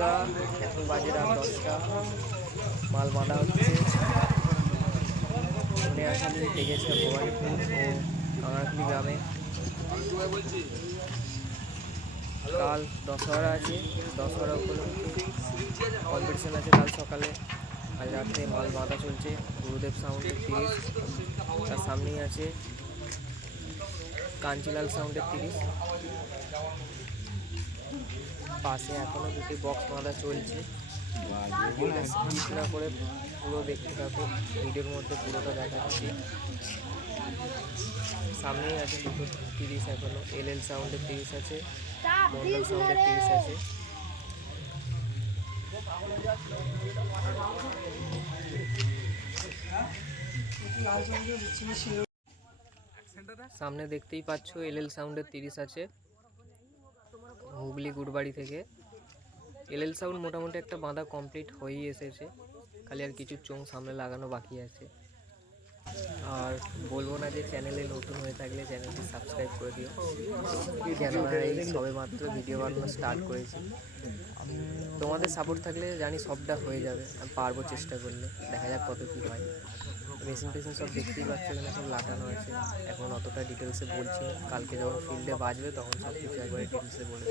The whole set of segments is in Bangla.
বন্ধুরা এখন বাজে রাত দশটা। মাল বাঁধা হচ্ছে। মনে আসামি লেগেছে ভবানীপুর ও কাঙারকুড়ি গ্রামে। কাল দশহরা আছে। দশহরা উপলক্ষে কম্পিটিশন আছে কাল সকালে। আজ রাত্রে মাল বাঁধা চলছে। গুরুদেব সাউন্ডের তিরিশ। তার সামনেই আছে কাঞ্চিলাল সাউন্ডের তিরিশ। পাশে এখনও দুটি বক্স বাঁধা চলছে। না করে পুরো দেখতে থাকো ভিডিওর মধ্যে পুরোটা দেখাচ্ছি সামনেই আছে দুটো তিরিশ এখনও, এল এল সাউন্ডের তিরিশ আছে, মন্ডল সাউন্ডের তিরিশ আছে। সামনে দেখতেই পাচ্ছ এল এল সাউন্ডের তিরিশ আছে। হুগলি গুড়বাড়ি থেকে। এল এল সাউন্ড মোটামুটি একটা বাঁধা কমপ্লিট হয়েই এসেছে। খালি আর কিছু চোং সামনে লাগানো বাকি আছে। আর বলব না যে চ্যানেলে নতুন হয়ে থাকলে চ্যানেলটি সাবস্ক্রাইব করে দিও। কেননা এই সবে মাত্র ভিডিও বানানো স্টার্ট করেছি। তোমাদের সাপোর্ট থাকলে জানি সবটা হয়ে যাবে। আমি পারব চেষ্টা করলে। দেখা যাক কত কী হয়। মেশিন টেশিন সব দেখতেই পাচ্ছ এখানে সব লাগানো আছে। এখন অতটা ডিটেলসে বলছি কালকে যখন ফিল্ডে বাজবে, তখন সব কিছু একবারে ডিটেলসে বলে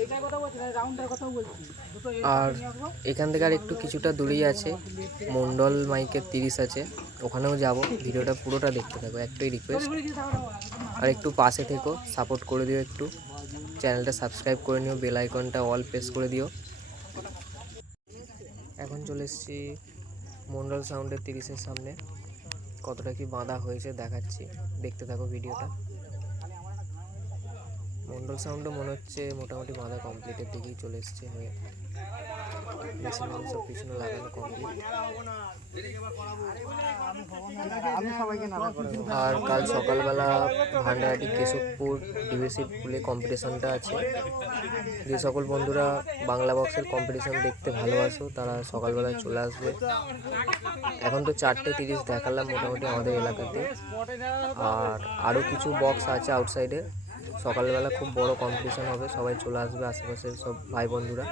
আর এখান থেকে আর একটু কিছুটা দূরেই আছে। মন্ডল মাইকের তিরিশ আছে। ওখানেও যাব। ভিডিওটা পুরোটা দেখতে থাকো। একটাই রিকোয়েস্ট আর একটু পাশে থেকো। সাপোর্ট করে দিও একটু। চ্যানেলটা সাবস্ক্রাইব করে নিও। বেল আইকনটা অল প্রেস করে দিও। এখন চলে এসেছি মন্ডল সাউন্ডের তিরিশের সামনে। কতটা কি বাঁধা হয়েছে দেখাচ্ছি। দেখতে থাকো ভিডিওটা। মন্ডল সাউন্ডও মনে হচ্ছে মোটামুটি বাঁধা কমপ্লিটের দিকেই চলে এসছে হয়ে। মেশিন সব পিছনে লাগানো কমপ্লিট আর কাল সকালবেলা ভান্ডারাটি কেশবপুর ডিভিসি পুলে কম্পিটিশনটা আছে। যে সকল বন্ধুরা বাংলা বক্সের কম্পিটিশন দেখতে ভালোবাসো, তারা সকালবেলা চলে আসবে। এখন তো চারটে তিরিশ দেখালাম মোটামুটি আমাদের এলাকাতে। আর আরও কিছু বক্স আছে আউটসাইডে সকালবেলা খুব বড় কম্পিটিশন হবে, সবাই চলে আসবে আশেপাশের সব ভাই বন্ধুরা।